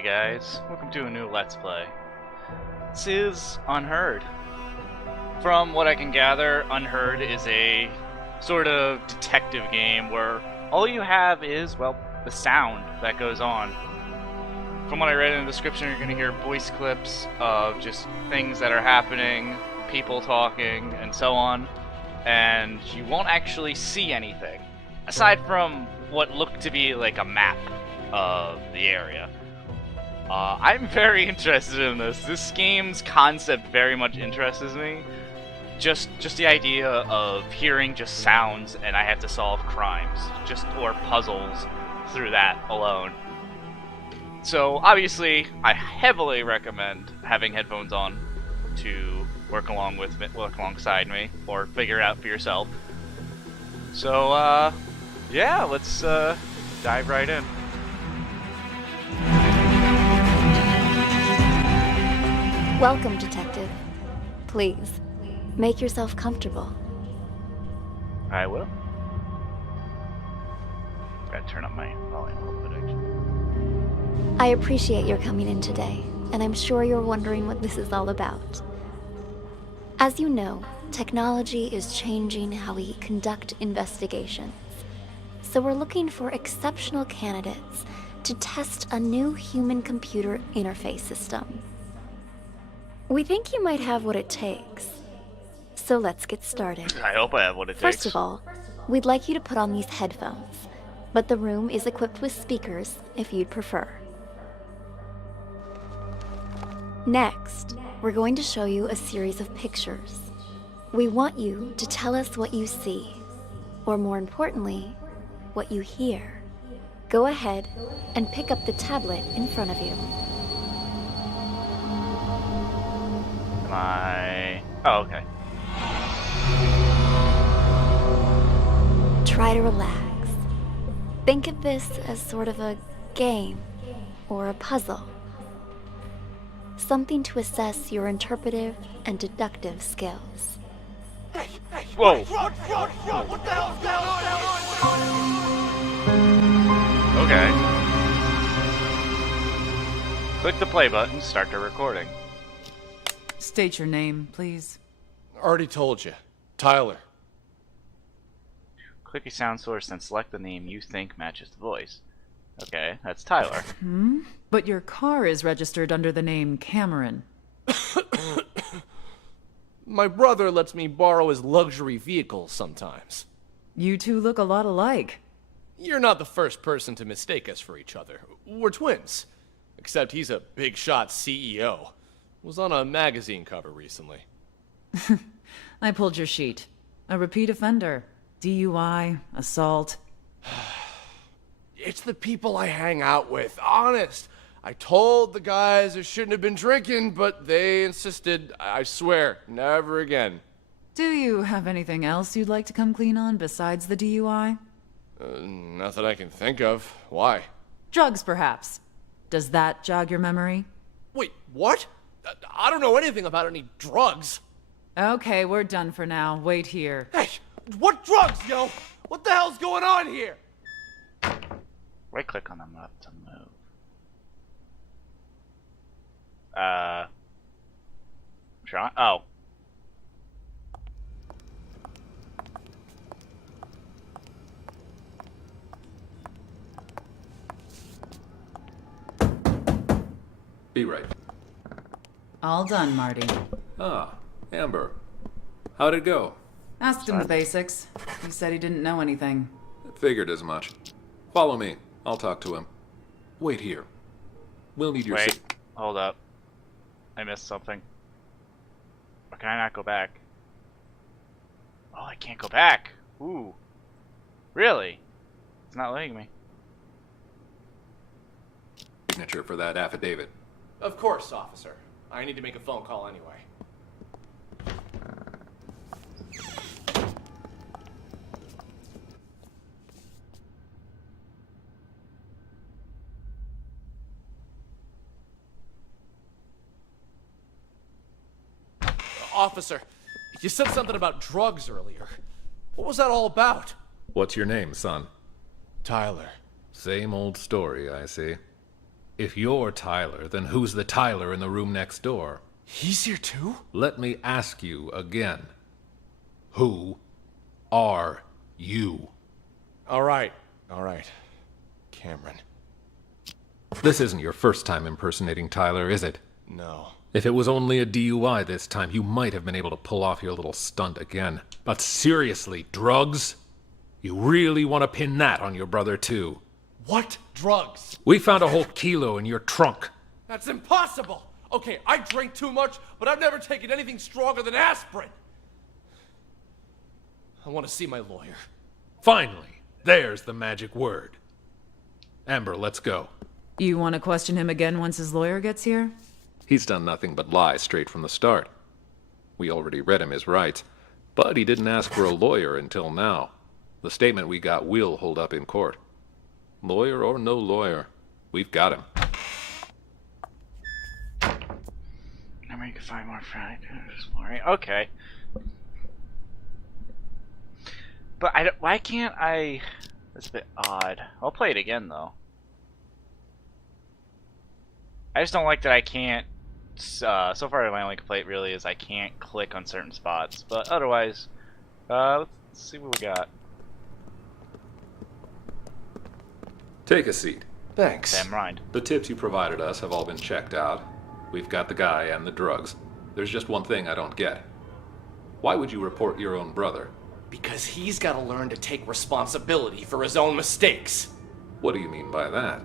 Hey guys, welcome to a new Let's Play. This is Unheard. From what I can gather, Unheard is a sort of detective game where all you have is, well, the sound that goes on. From what I read in the description, you're going to hear voice clips of just things that are happening, people talking, and so on, and you won't actually see anything, aside from what looked to be like a map of the area. I'm very interested in this. This game's concept very much interests me. Just the idea of hearing just sounds and I have to solve crimes, or puzzles through that alone. So obviously, I heavily recommend having headphones on to work alongside me, or figure it out for yourself. So yeah, let's dive right in. Welcome, Detective. Please, make yourself comfortable. I will. Gotta turn up my volume a little bit, actually. I appreciate your coming in today, and I'm sure you're wondering what this is all about. As you know, technology is changing how we conduct investigations. So we're looking for exceptional candidates to test a new human-computer interface system. We think you might have what it takes. So let's get started. I hope I have what it takes. First of all, we'd like you to put on these headphones, but the room is equipped with speakers if you'd prefer. Next, we're going to show you a series of pictures. We want you to tell us what you see, or more importantly, what you hear. Go ahead and pick up the tablet in front of you. Oh, okay. Try to relax. Think of this as sort of a game or a puzzle. Something to assess your interpretive and deductive skills. Whoa. What the hell's going on? Okay. Click the play button, start the recording. State your name, please. Already told you. Tyler. Click a sound source and select the name you think matches the voice. Okay, that's Tyler. But your car is registered under the name Cameron. My brother lets me borrow his luxury vehicles sometimes. You two look a lot alike. You're not the first person to mistake us for each other. We're twins. Except he's a big shot CEO. Was on a magazine cover recently. I pulled your sheet. A repeat offender. DUI, assault. It's the people I hang out with, honest. I told the guys I shouldn't have been drinking, but they insisted. I swear, never again. Do you have anything else you'd like to come clean on besides the DUI? Nothing I can think of. Why? Drugs, perhaps. Does that jog your memory? Wait, what? I don't know anything about any drugs. Okay, we're done for now. Wait here. Hey, what drugs, yo? What the hell's going on here? Right click on the map to move. Sean? Oh. Be right. All done, Marty. Ah, Amber. How'd it go? Asked him the basics. He said he didn't know anything. Figured as much. Follow me. I'll talk to him. Wait here. We'll need your Wait, hold up. I missed something. Or can I not go back? Oh, I can't go back. Ooh. Really? It's not letting me. signature for that affidavit. Of course, officer. I need to make a phone call anyway. Officer, you said something about drugs earlier. What was that all about? What's your name, son? Tyler. Same old story, I see. If you're Tyler, then who's the Tyler in the room next door? He's here too? Let me ask you again. Who are you? All right. Cameron. This isn't your first time impersonating Tyler, is it? No. If it was only a DUI this time, you might have been able to pull off your little stunt again. But seriously, drugs? You really want to pin that on your brother too? What drugs? We found a whole kilo in your trunk. That's impossible! Okay, I drink too much, but I've never taken anything stronger than aspirin. I want to see my lawyer. Finally, there's the magic word. Amber, let's go. You want to question him again once his lawyer gets here? He's done nothing but lie straight from the start. We already read him his rights, but he didn't ask for a lawyer until now. The statement we got will hold up in court. Lawyer or no lawyer, we've got him. Now you can find more Friday. Okay. But why can't I... That's a bit odd. I'll play it again, though. I just don't like that I can't... so far, my only complaint really is I can't click on certain spots. But otherwise, let's see what we got. Take a seat. Thanks. Damn mind. The tips you provided us have all been checked out. We've got the guy and the drugs. There's just one thing I don't get. Why would you report your own brother? Because he's got to learn to take responsibility for his own mistakes. What do you mean by that?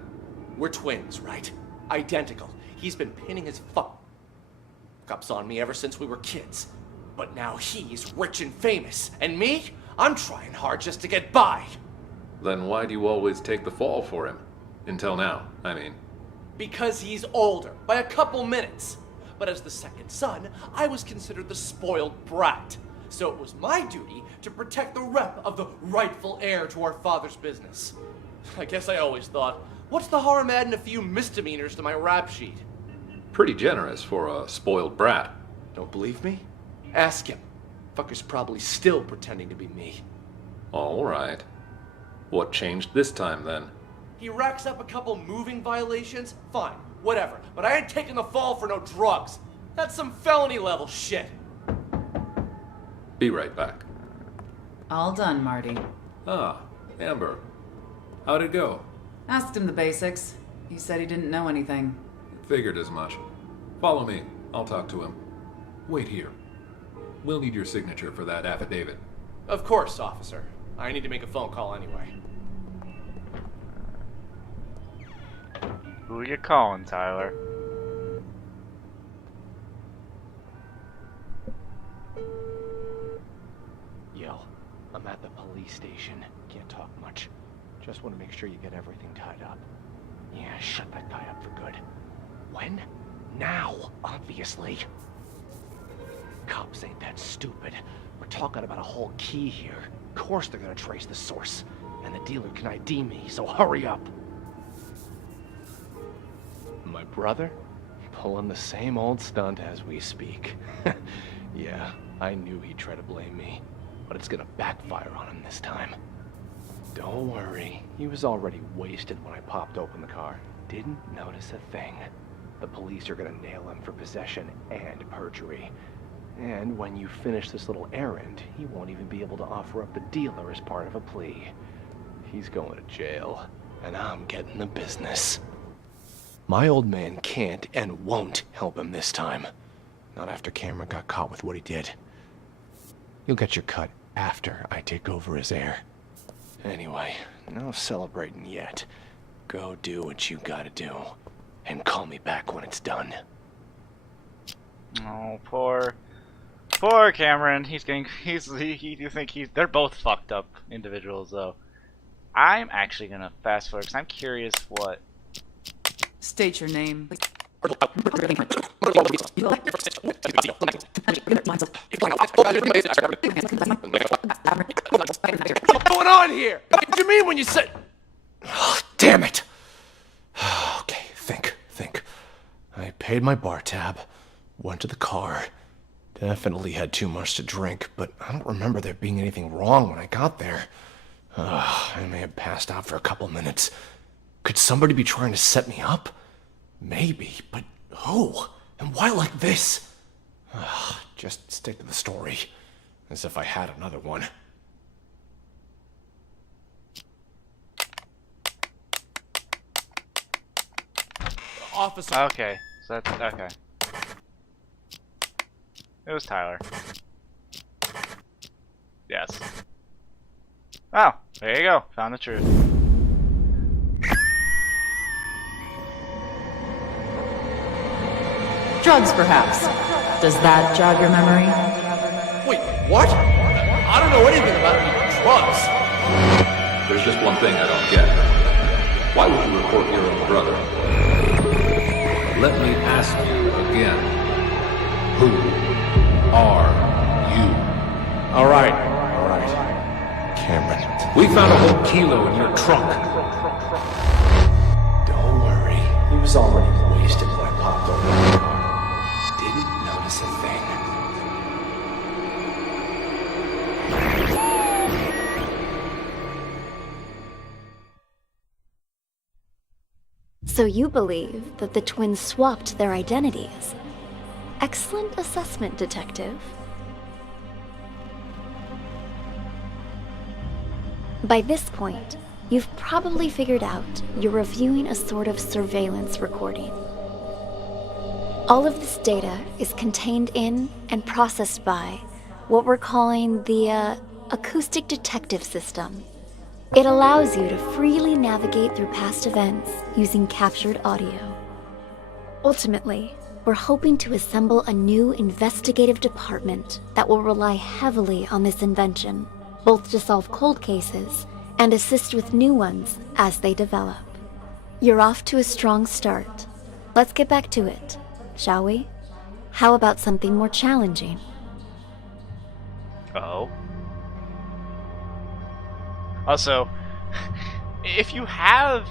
We're twins, right? Identical. He's been pinning his fuck-ups on me ever since we were kids. But now he's rich and famous. And me? I'm trying hard just to get by. Then why do you always take the fall for him? Until now, I mean. Because he's older, by a couple minutes. But as the second son, I was considered the spoiled brat. So it was my duty to protect the rep of the rightful heir to our father's business. I guess I always thought, what's the harm adding a few misdemeanors to my rap sheet? Pretty generous for a spoiled brat. Don't believe me? Ask him. Fucker's probably still pretending to be me. All right. What changed this time, then? He racks up a couple moving violations? Fine, whatever. But I ain't taking the fall for no drugs. That's some felony level shit. Be right back. All done, Marty. Ah, Amber. How'd it go? Asked him the basics. He said he didn't know anything. Figured as much. Follow me. I'll talk to him. Wait here. We'll need your signature for that affidavit. Of course, officer. I need to make a phone call anyway. Who you calling, Tyler? Yo, I'm at the police station. Can't talk much. Just want to make sure you get everything tied up. Yeah, shut that guy up for good. When? Now, obviously. Cops ain't that stupid. We're talking about a whole key here. Of course they're gonna trace the source. And the dealer can ID me, so hurry up. My brother? Pulling the same old stunt as we speak. Yeah, I knew he'd try to blame me. But it's gonna backfire on him this time. Don't worry, he was already wasted when I popped open the car. Didn't notice a thing. The police are gonna nail him for possession and perjury. And when you finish this little errand, he won't even be able to offer up the dealer as part of a plea. He's going to jail, and I'm getting the business. My old man can't and won't help him this time. Not after Cameron got caught with what he did. You'll get your cut after I take over as heir. Anyway, no celebrating yet. Go do what you gotta do, and call me back when it's done. Oh, poor Cameron. They're both fucked up individuals, though. I'm actually gonna fast forward because I'm curious what. State your name. What's going on here? What do you mean when you said... Oh, damn it. Okay, think. I paid my bar tab, went to the car. Definitely had too much to drink, but I don't remember there being anything wrong when I got there. I may have passed out for a couple minutes. Could somebody be trying to set me up? Maybe, but who? And why like this? Just stick to the story. As if I had another one. Officer. Okay, so that's okay. It was Tyler. Yes. Oh, there you go. Found the truth. Drugs, perhaps. Does that jog your memory? Wait, what? I don't know anything about any drugs. There's just one thing I don't get. Why would you report your own brother? Let me ask you again. Who are you? All right. Cameron. We found a whole kilo in your trunk. Don't worry. He was already wasted when I popped over the car. Didn't notice a thing. So you believe that the twins swapped their identities? Excellent assessment, Detective. By this point, you've probably figured out you're reviewing a sort of surveillance recording. All of this data is contained in and processed by what we're calling the Acoustic Detectives system. It allows you to freely navigate through past events using captured audio. Ultimately, we're hoping to assemble a new investigative department that will rely heavily on this invention, both to solve cold cases and assist with new ones as they develop. You're off to a strong start. Let's get back to it, shall we? How about something more challenging? Oh. Also, if you have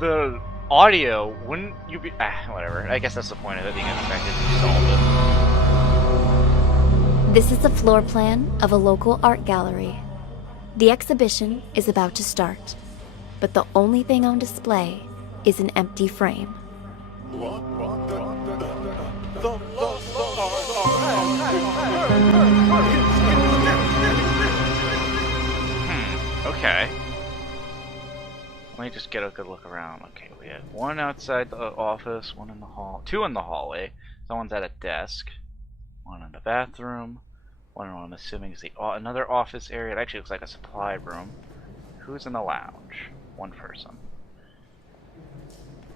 the audio, wouldn't you be... whatever. I guess that's the point of it being infected. You solve it. This is a floor plan of a local art gallery. The exhibition is about to start, but the only thing on display is an empty frame. Okay. Let me just get a good look around. Okay, we have one outside the office, one in the hall, two in the hallway. Someone's at a desk. One in the bathroom. One I'm assuming is another office area. It actually looks like a supply room. Who's in the lounge? One person.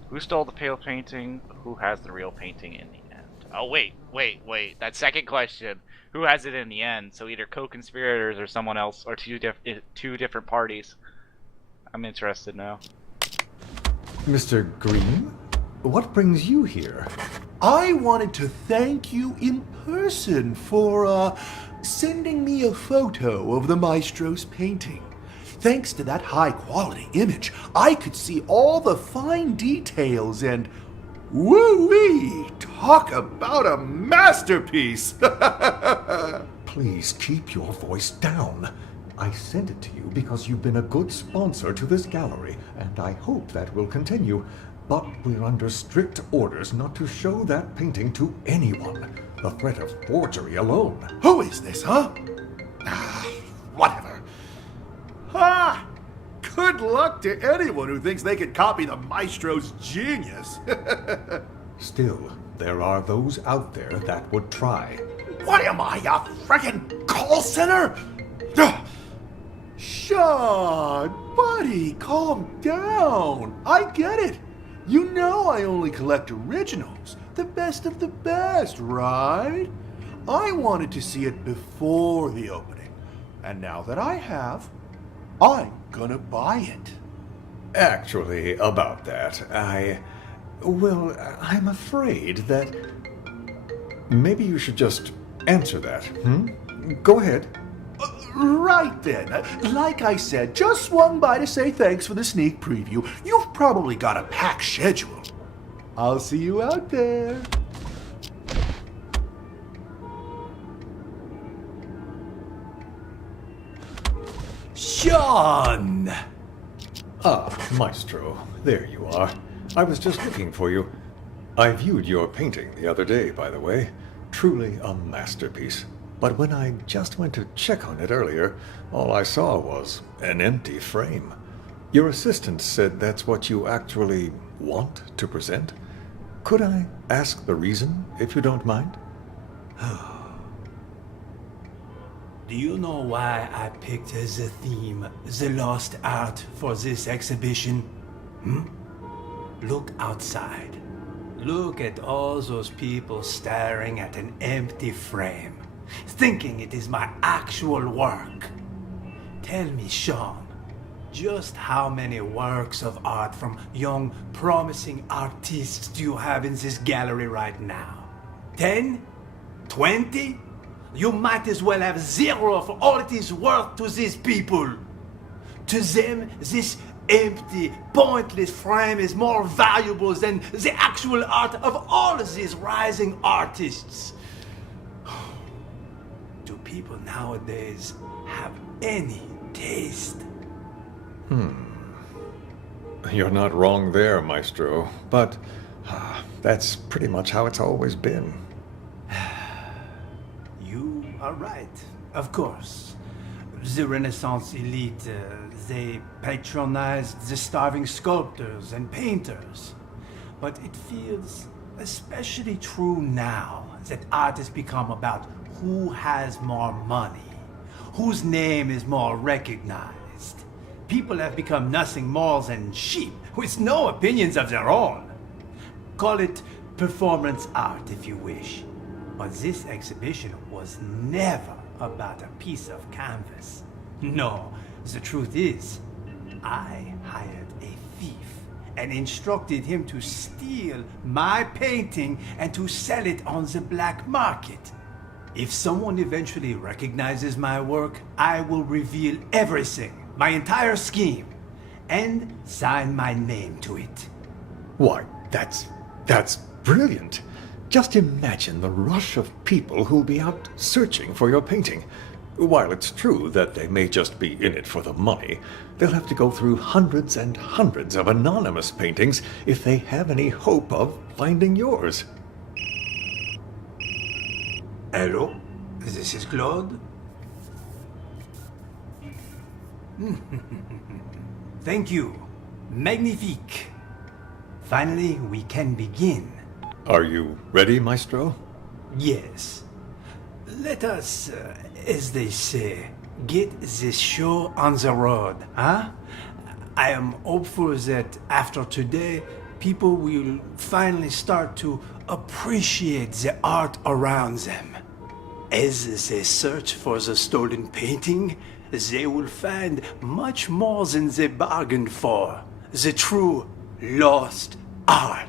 Who stole the pale painting? Who has the real painting in the end? Oh, wait. That second question. Who has it in the end? So either co-conspirators or someone else, or two different parties. I'm interested now. Mr. Green, what brings you here? I wanted to thank you in person for, sending me a photo of the maestro's painting. Thanks to that high-quality image, I could see all the fine details and... woo-wee! Talk about a masterpiece! Please keep your voice down. I sent it to you because you've been a good sponsor to this gallery, and I hope that will continue. But we're under strict orders not to show that painting to anyone. The threat of forgery alone. Who is this, huh? Whatever. Ha! Good luck to anyone who thinks they could copy the maestro's genius. Still, there are those out there that would try. What am I, a frickin' call center? Ugh. Sean, buddy, calm down. I get it. You know I only collect originals, the best of the best, right? I wanted to see it before the opening, and now that I have, I'm gonna buy it. Actually, about that, I'm afraid that... Maybe you should just answer that, Go ahead. Right then. Like I said, just swung by to say thanks for the sneak preview. You've probably got a packed schedule. I'll see you out there. Sean! Ah, Maestro, there you are. I was just looking for you. I viewed your painting the other day, by the way. Truly a masterpiece. But when I just went to check on it earlier, all I saw was an empty frame. Your assistant said that's what you actually want to present. Could I ask the reason, if you don't mind? Do you know why I picked as a theme the lost art for this exhibition? Look outside. Look at all those people staring at an empty frame, thinking it is my actual work. Tell me, Sean, just how many works of art from young, promising artists do you have in this gallery right now? 10? 20? You might as well have 0 for all it is worth to these people. To them, this empty, pointless frame is more valuable than the actual art of all of these rising artists. Do people nowadays have any taste? You're not wrong there, Maestro, but that's pretty much how it's always been. You are right, of course. The Renaissance elite, they patronized the starving sculptors and painters. But it feels especially true now that art has become about who has more money, whose name is more recognized. People have become nothing more than sheep with no opinions of their own. Call it performance art if you wish. But this exhibition was never about a piece of canvas. No, the truth is, I hired a thief and instructed him to steal my painting and to sell it on the black market. If someone eventually recognizes my work, I will reveal everything, my entire scheme, and sign my name to it. Why, that's brilliant. Just imagine the rush of people who'll be out searching for your painting. While it's true that they may just be in it for the money, they'll have to go through hundreds and hundreds of anonymous paintings if they have any hope of finding yours. Hello, this is Claude. Thank you. Magnifique. Finally, we can begin. Are you ready, Maestro? Yes. Let us, as they say, get this show on the road, huh? I am hopeful that after today, people will finally start to appreciate the art around them. As they search for the stolen painting, they will find much more than they bargained for. The true lost art.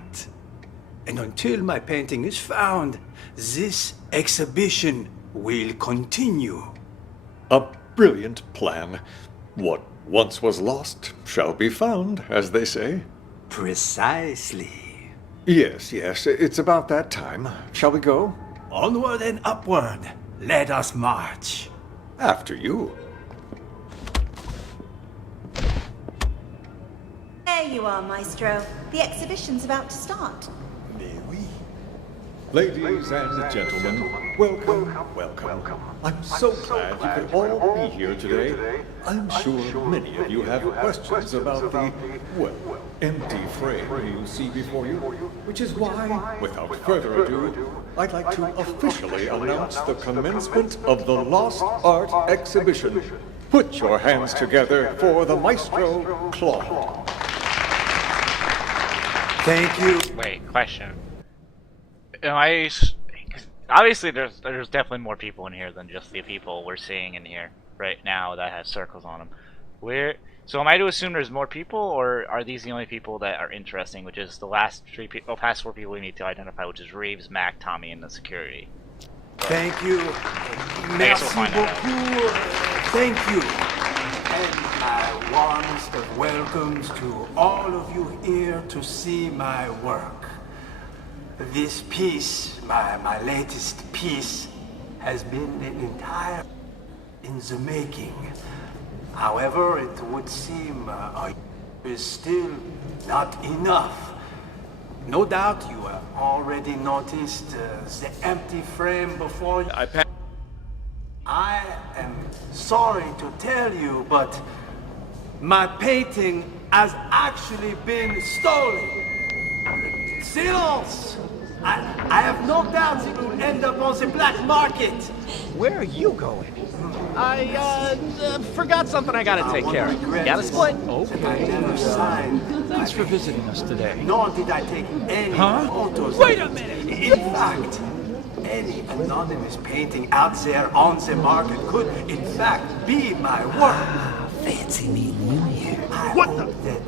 And until my painting is found, this exhibition will continue. A brilliant plan. What once was lost shall be found, as they say. Precisely. Yes, it's about that time. Shall we go? Onward and upward. Let us march. After you. There you are, Maestro. The exhibition's about to start. Ladies and gentlemen, welcome. I'm so glad you could all be here today. I'm sure many of you have questions about the, empty frame you see before you, which is why, without further ado, I'd like to officially announce the commencement of the Lost Art Exhibition. Put your hands together for the Maestro Claude. Thank you. Wait, question. Obviously there's definitely more people in here than just the people we're seeing in here right now that has circles on them. So am I to assume there's more people, or are these the only people that are interesting, which is the past 4 people we need to identify, which is Reeves, Mac, Tommy, and the security? Thank you. guess we'll Merci find that beaucoup. Thank you. And my warmest of welcomes to all of you here to see my work. This piece, my latest piece, has been an entire in the making. However, it would seem is still not enough. No doubt you have already noticed the empty frame before you. I am sorry to tell you, but my painting has actually been stolen. Silence! I have no doubts it will end up on the black market. Where are you going? I forgot something I gotta take care of. Got a split? I never signed. Thanks for visiting us today. Nor did I take any photos. Wait a minute! In fact, any anonymous painting out there on the market could, in fact, be my work. Fancy meeting you here. I hope that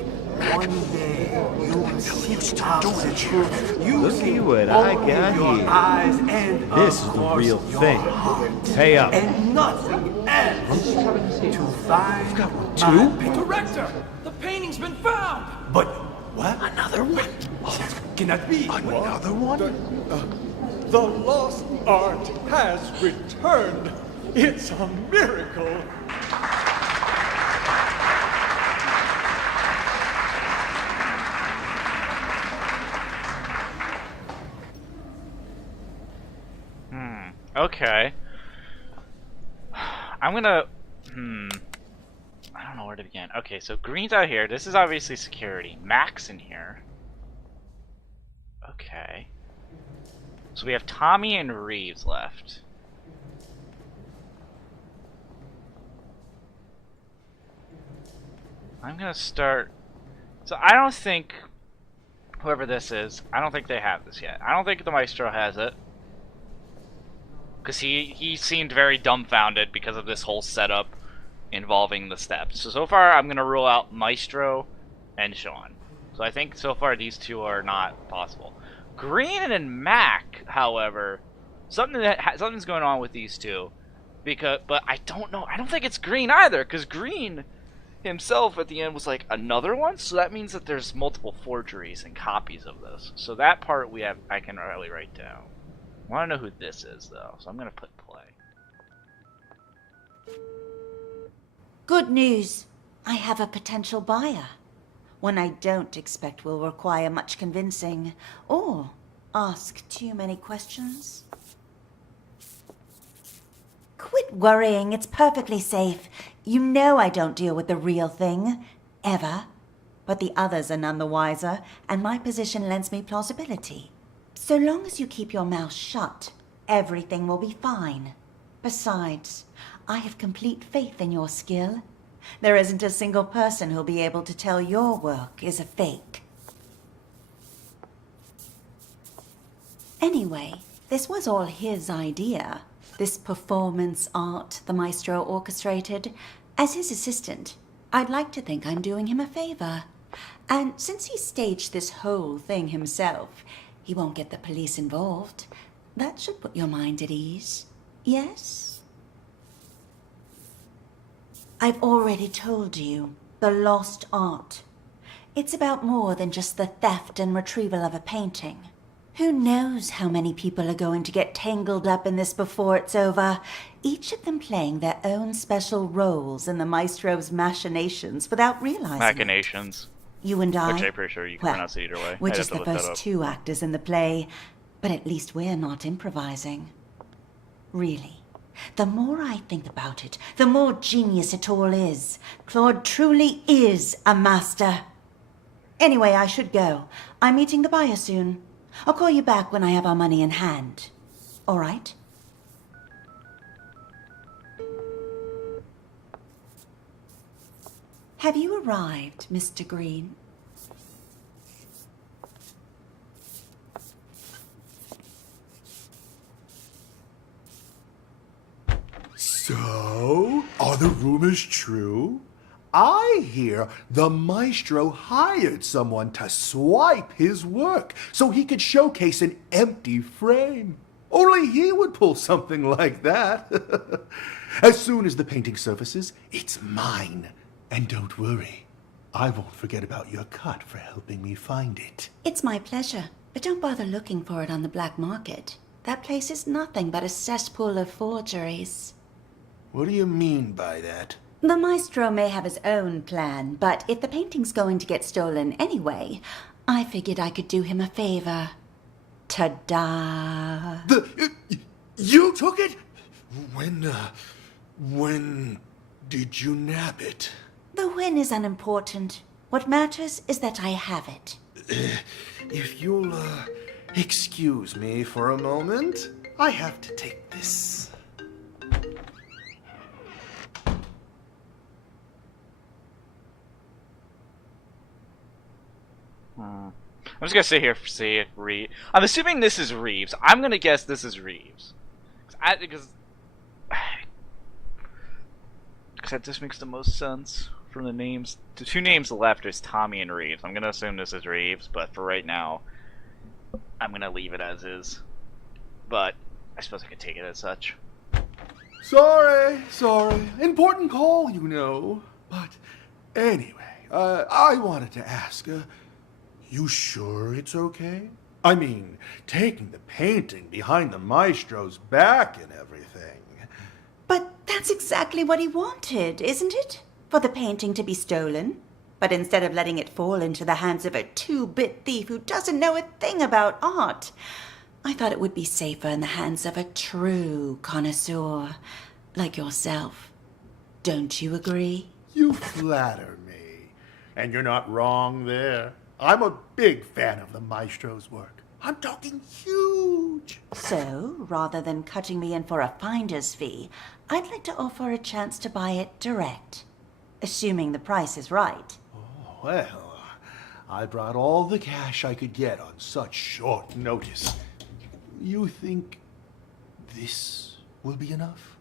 one day you will see out the truth. You see what I got your here. eyes and This is the real thing. Pay up. And nothing else to find my Director, the painting's been found. But what? Another one? Cannot be. Another one? The lost art has returned. It's a miracle. Okay. I'm gonna... I don't know where to begin. Okay, so green's out here. This is obviously security. Mac's in here. Okay. So we have Tommy and Reeves left. I'm gonna start... So I don't think... Whoever this is, I don't think they have this yet. I don't think the Maestro has it. Because he seemed very dumbfounded because of this whole setup involving the steps. So far I'm going to rule out Maestro and Sean. So I think so far these two are not possible. Green and Mac, however, something's going on with these two. But I don't know. I don't think it's Green either, because Green himself at the end was like, another one? So that means that there's multiple forgeries and copies of this. So that part I can really write down. I want to know who this is, though, so I'm going to put play. Good news. I have a potential buyer. One I don't expect will require much convincing or ask too many questions. Quit worrying. It's perfectly safe. You know I don't deal with the real thing. Ever. But the others are none the wiser, and my position lends me plausibility. So long as you keep your mouth shut, everything will be fine. Besides, I have complete faith in your skill. There isn't a single person who'll be able to tell your work is a fake. Anyway, this was all his idea. This performance art the Maestro orchestrated. As his assistant, I'd like to think I'm doing him a favor. And since he staged this whole thing himself, he won't get the police involved. That should put your mind at ease. Yes? I've already told you, the lost art. It's about more than just the theft and retrieval of a painting. Who knows how many people are going to get tangled up in this before it's over, each of them playing their own special roles in the Maestro's machinations without realizing Machinations. You and I, Which I'm pretty sure you can pronounce it either way. we're I'd just have the to look that first up. two actors in the play, but at least we're not improvising. Really. The more I think about it, the more genius it all is. Claude truly is a master. Anyway, I should go. I'm meeting the buyer soon. I'll call you back when I have our money in hand. All right? Have you arrived, Mr. Green? So, are the rumors true? I hear the Maestro hired someone to swipe his work so he could showcase an empty frame. Only he would pull something like that. As soon as the painting surfaces, it's mine. And don't worry, I won't forget about your cut for helping me find it. It's my pleasure, but don't bother looking for it on the black market. That place is nothing but a cesspool of forgeries. What do you mean by that? The Maestro may have his own plan, but if the painting's going to get stolen anyway, I figured I could do him a favor. Ta-da! You took it? When did you nab it? The win is unimportant. What matters is that I have it. If you'll, excuse me for a moment, I have to take this. I'm just gonna sit here for see if Reeves. I'm assuming this is Reeves. I'm gonna guess this is Reeves. Because that just makes the most sense from the names. The two names left is Tommy and Reeves. I'm gonna assume this is Reeves, but for right now, I'm gonna leave it as is. But I suppose I could take it as such. Sorry. Important call, you know. But anyway, I wanted to ask, you sure it's okay? I mean, taking the painting behind the maestro's back and everything. But that's exactly what he wanted, isn't it? For the painting to be stolen. But instead of letting it fall into the hands of a two-bit thief who doesn't know a thing about art, I thought it would be safer in the hands of a true connoisseur like yourself. Don't you agree? You flatter me. And you're not wrong there. I'm a big fan of the maestro's work. I'm talking huge. So, rather than cutting me in for a finder's fee, I'd like to offer a chance to buy it direct. Assuming the price is right. Oh, well, I brought all the cash I could get on such short notice. You think this will be enough?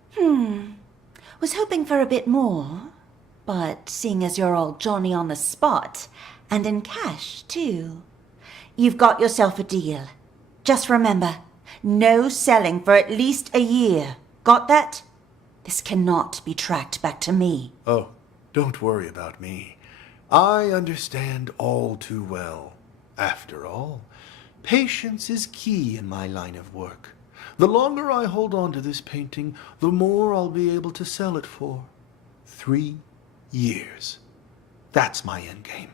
Was hoping for a bit more. But seeing as you're all Johnny on the spot, and in cash, too, you've got yourself a deal. Just remember, no selling for at least a year. Got that? This cannot be tracked back to me. Oh, don't worry about me. I understand all too well. After all, patience is key in my line of work. The longer I hold on to this painting, the more I'll be able to sell it for. 3 years. That's my endgame.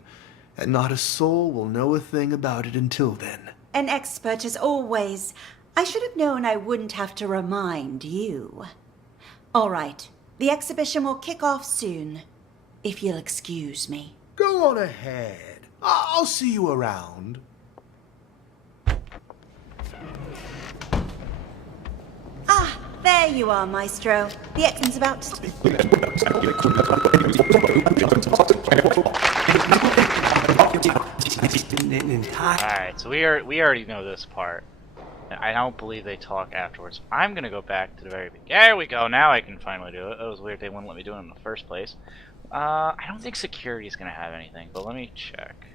And not a soul will know a thing about it until then. An expert as always. I should have known I wouldn't have to remind you. All right, the exhibition will kick off soon, if you'll excuse me. Go on ahead. I'll see you around. Ah, there you are, Maestro. The exhibition's about to... Alright, so we already know this part. I don't believe they talk afterwards. I'm gonna go back to the very beginning. There we go, now I can finally do it. It was weird they wouldn't let me do it in the first place. I don't think security's gonna have anything, but let me check.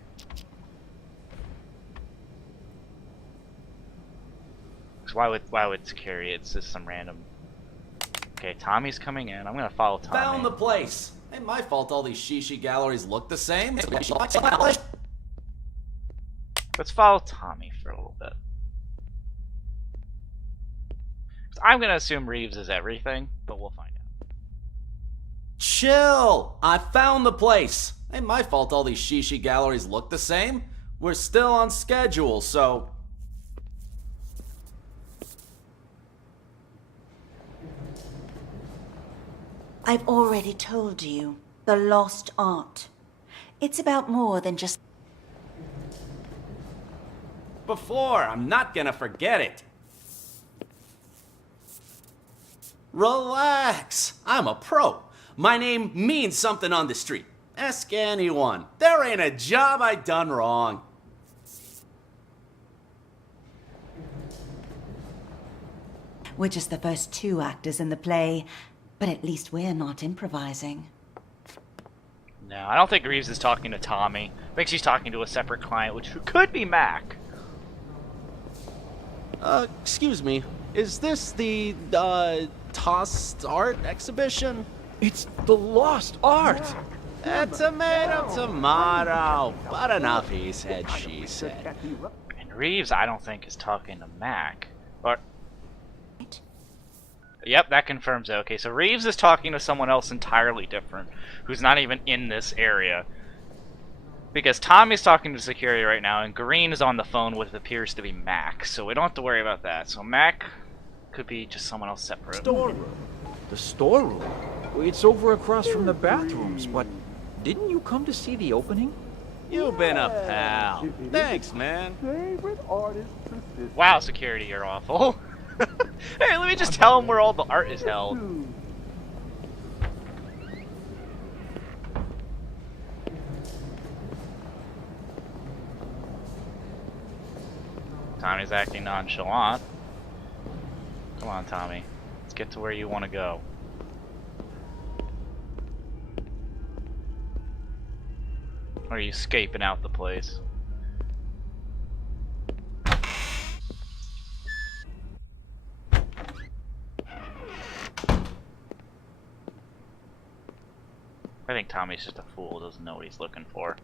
Why would security? It's just some random... Okay, Tommy's coming in. I'm gonna follow Tommy. Found the place. Ain't my fault all these shishi galleries look the same. Let's follow Tommy for a little bit. I'm gonna assume Reeves is everything, but we'll find out. Chill! I found the place. Ain't my fault all these shishi galleries look the same. We're still on schedule, so... I've already told you, the lost art. It's about more than just... Before, I'm not gonna forget it. Relax. I'm a pro. My name means something on the street. Ask anyone. There ain't a job I done wrong. We're just the first 2 actors in the play, but at least we're not improvising. No, I don't think Reeves is talking to Tommy. I think she's talking to a separate client, which could be Mac. Excuse me. Is this the, Tossed Art exhibition? It's the lost art! Tomato. But enough he said, she said. And Reeves, I don't think, is talking to Mac. Or... Yep, that confirms it. Okay, so Reeves is talking to someone else entirely different, who's not even in this area. Because Tommy's talking to security right now, and Green is on the phone with what appears to be Mac, so we don't have to worry about that. So Mac could be just someone else separate. Storeroom. The storeroom? Well, it's over across from the bathrooms, but didn't you come to see the opening? You've been a pal. Thanks, man. Wow, security, you're awful. Hey, let me just tell him where all the art is held. Tommy's acting nonchalant. Come on, Tommy. Let's get to where you want to go. Or are you escaping out the place? I think Tommy's just a fool, doesn't know what he's looking for.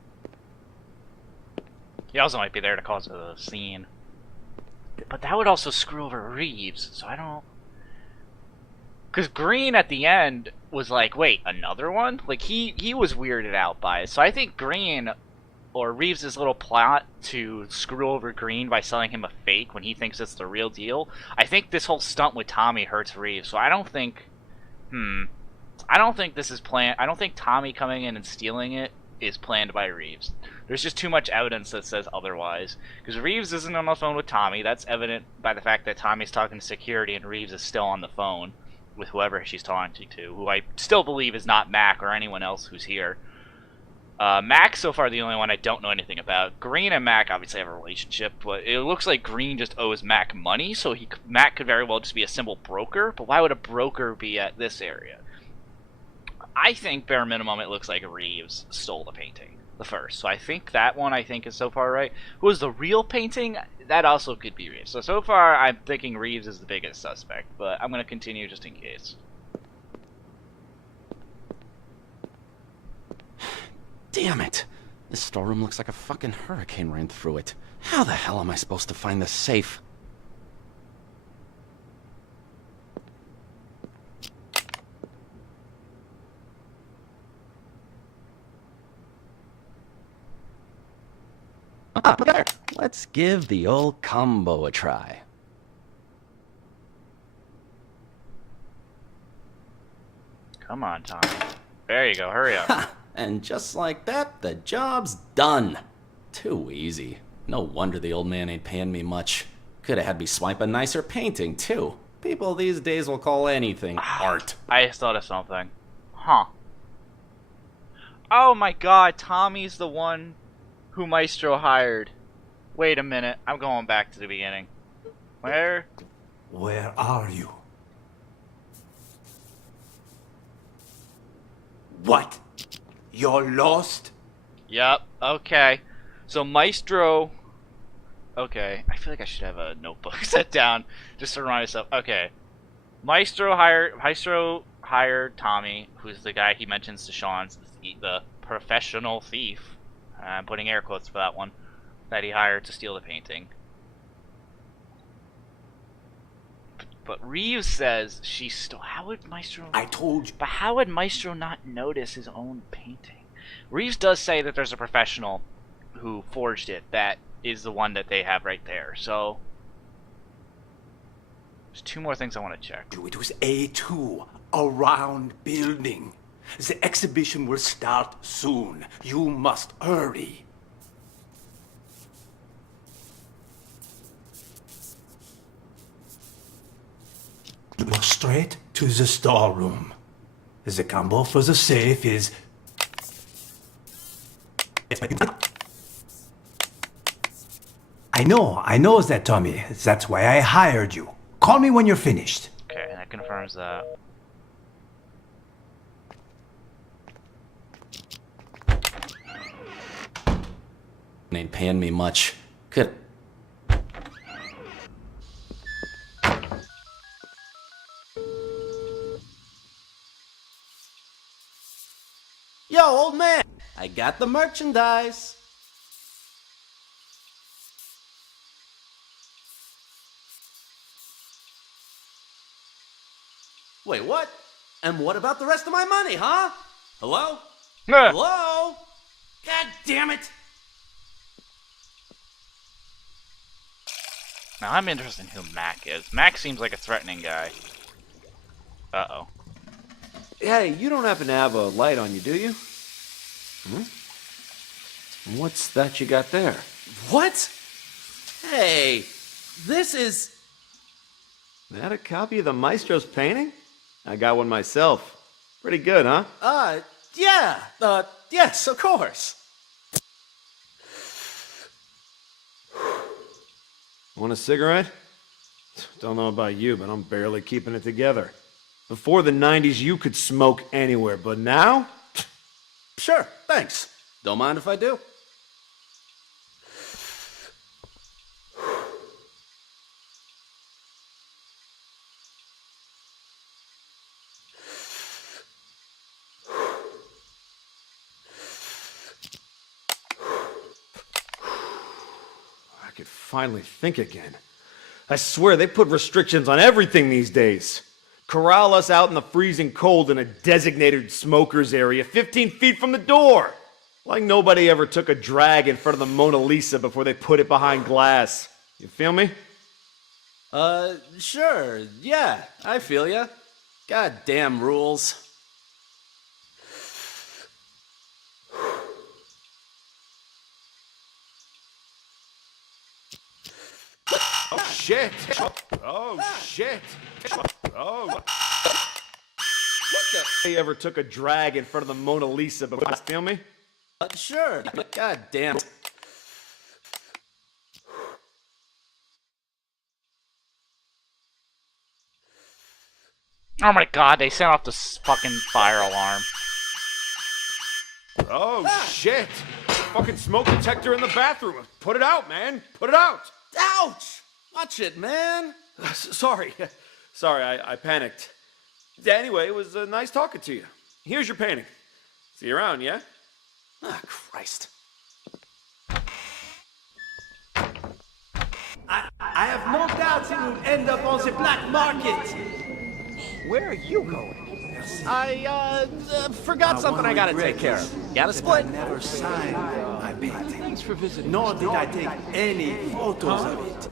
He also might be there to cause a scene. But that would also screw over Reeves, so I don't... Because Green at the end was like, wait, another one? Like, he was weirded out by it. So I think Green, or Reeves' little plot to screw over Green by selling him a fake when he thinks it's the real deal, I think this whole stunt with Tommy hurts Reeves. So I don't think... I don't think this is planned. I don't think Tommy coming in and stealing it is planned by Reeves. There's just too much evidence that says otherwise. Because Reeves isn't on the phone with Tommy. That's evident by the fact that Tommy's talking to security and Reeves is still on the phone with whoever she's talking to, who I still believe is not Mac or anyone else who's here. Mac's so far the only one I don't know anything about. Green and Mac obviously have a relationship, but it looks like Green just owes Mac money, so Mac could very well just be a simple broker, but why would a broker be at this area? I think, bare minimum, it looks like Reeves stole the painting, the first. So I think that one, is so far right. Who was the real painting? That also could be Reeves. So far, I'm thinking Reeves is the biggest suspect, but I'm going to continue just in case. Damn it. This storeroom looks like a fucking hurricane ran through it. How the hell am I supposed to find this safe? There. Let's give the old combo a try. Come on, Tommy. There you go, hurry up. Ha! And just like that, the job's done. Too easy. No wonder the old man ain't paying me much. Could have had me swipe a nicer painting, too. People these days will call anything art. I just thought of something. Huh. Oh my god, Tommy's the one who Maestro hired. Wait a minute, I'm going back to the beginning. Where are you? What? You're lost? Yep, okay. So Maestro... Okay, I feel like I should have a notebook set down just to remind myself. Okay. Maestro hired Tommy, who's the guy he mentions to Sean, the professional thief. I'm putting air quotes for that one, that he hired to steal the painting. But Reeves says she stole. How would Maestro? I told you. But how would Maestro not notice his own painting? Reeves does say that there's a professional who forged it. That is the one that they have right there. So there's two more things I want to check. It was A2, a round building. The exhibition will start soon. You must hurry. You go straight to the storeroom. The combo for the safe is... I know that, Tommy. That's why I hired you. Call me when you're finished. Okay, that confirms that. Ain't paying me much. Could... Yo, old man! I got the merchandise! Wait, what? And what about the rest of my money, huh? Hello? Hello? God damn it! Now I'm interested in who Mac is. Mac seems like a threatening guy. Uh-oh. Hey, you don't happen to have a light on you, do you? What's that you got there? What? Hey, this is... That a copy of the Maestro's painting? I got one myself. Pretty good, huh? Yeah. Yes, of course. Want a cigarette? Don't know about you, but I'm barely keeping it together. Before the 90s, you could smoke anywhere, but now? Sure, thanks. Don't mind if I do. I could finally think again. I swear they put restrictions on everything these days. Corral us out in the freezing cold in a designated smokers area 15 feet from the door. Like nobody ever took a drag in front of the Mona Lisa before they put it behind glass. You feel me? Sure. Yeah, I feel ya. Goddamn rules. Oh, shit! Oh, shit! Oh. What the? They ever took a drag in front of the Mona Lisa before? You feel me? Sure. Goddamn. Oh my god, they sent off this fucking fire alarm. Oh, shit! Fucking smoke detector in the bathroom. Put it out, man. Put it out. Ouch! Watch it, man. Sorry. Sorry, I panicked. Anyway, it was nice talking to you. Here's your painting. See you around, yeah? Ah, Christ. I have no doubts it will end up on the black market. Where are you going? I forgot something I gotta take care of. Gotta split. I never signed my painting. Thanks for visiting. Nor did I take any photos of it.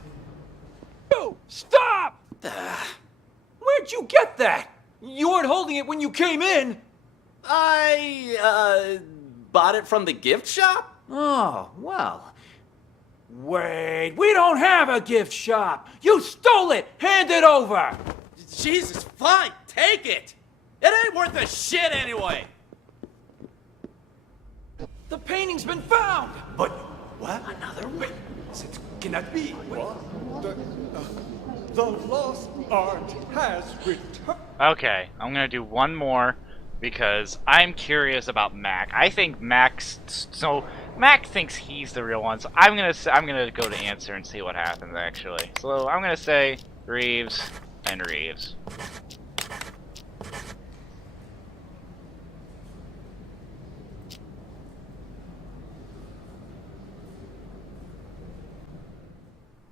You! Stop! Where'd you get that? You weren't holding it when you came in. I bought it from the gift shop? Oh, well. Wait, we don't have a gift shop. You stole it. Hand it over. Jesus, fine, take it. It ain't worth a shit anyway. The painting's been found. But what? Another one? It cannot be. The lost art has returned. Okay, I'm gonna do one more because I'm curious about Mac. I think Mac thinks he's the real one, so I'm gonna go to answer and see what happens actually. So I'm gonna say Reeves and Reeves.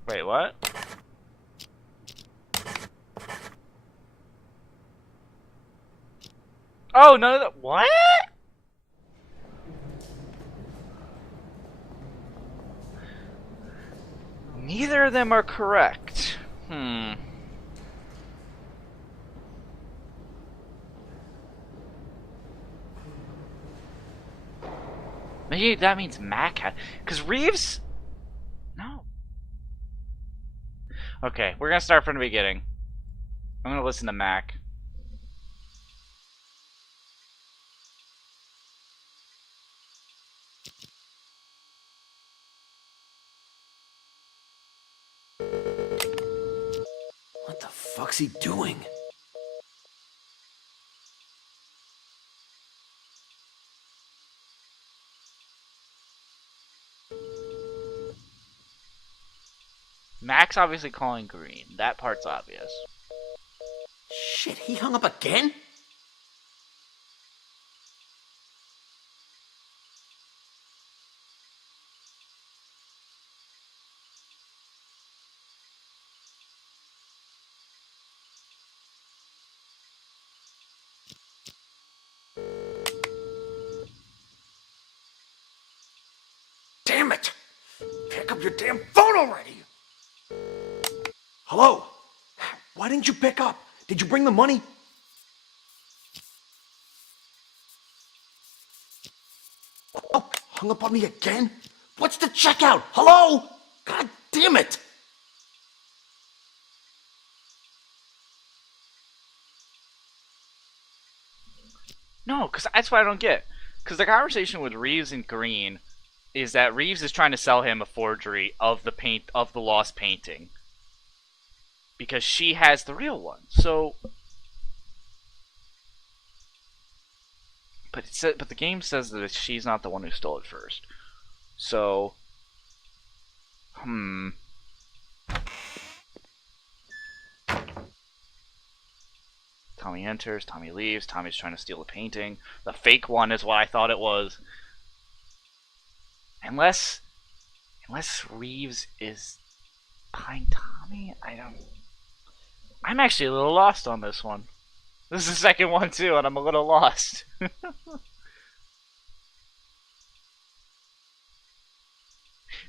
Wait, what? Oh, no, what? Neither of them are correct. Maybe that means Mac had... Because Reeves... No. Okay, we're gonna start from the beginning. I'm gonna listen to Mac. What the fuck's he doing? Mac's obviously calling green. That part's obvious. Shit, he hung up again? Damn it! Pick up your damn phone already! Hello? Why didn't you pick up? Did you bring the money? Oh, hung up on me again? What's the checkout? Hello? God damn it! No, because that's what I don't get. Because the conversation with Reeves and Green is that Reeves is trying to sell him a forgery of the lost painting because she has the real one. So, but the game says that she's not the one who stole it first. So, Tommy enters, Tommy leaves, Tommy's trying to steal the painting. The fake one is what I thought it was. Unless Reeves is behind Tommy, I'm actually a little lost on this one. This is the second one too, and I'm a little lost. You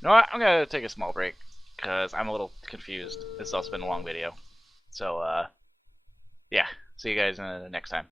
know what? I'm gonna take a small break because I'm a little confused. This has also been a long video. So, yeah. See you guys next time.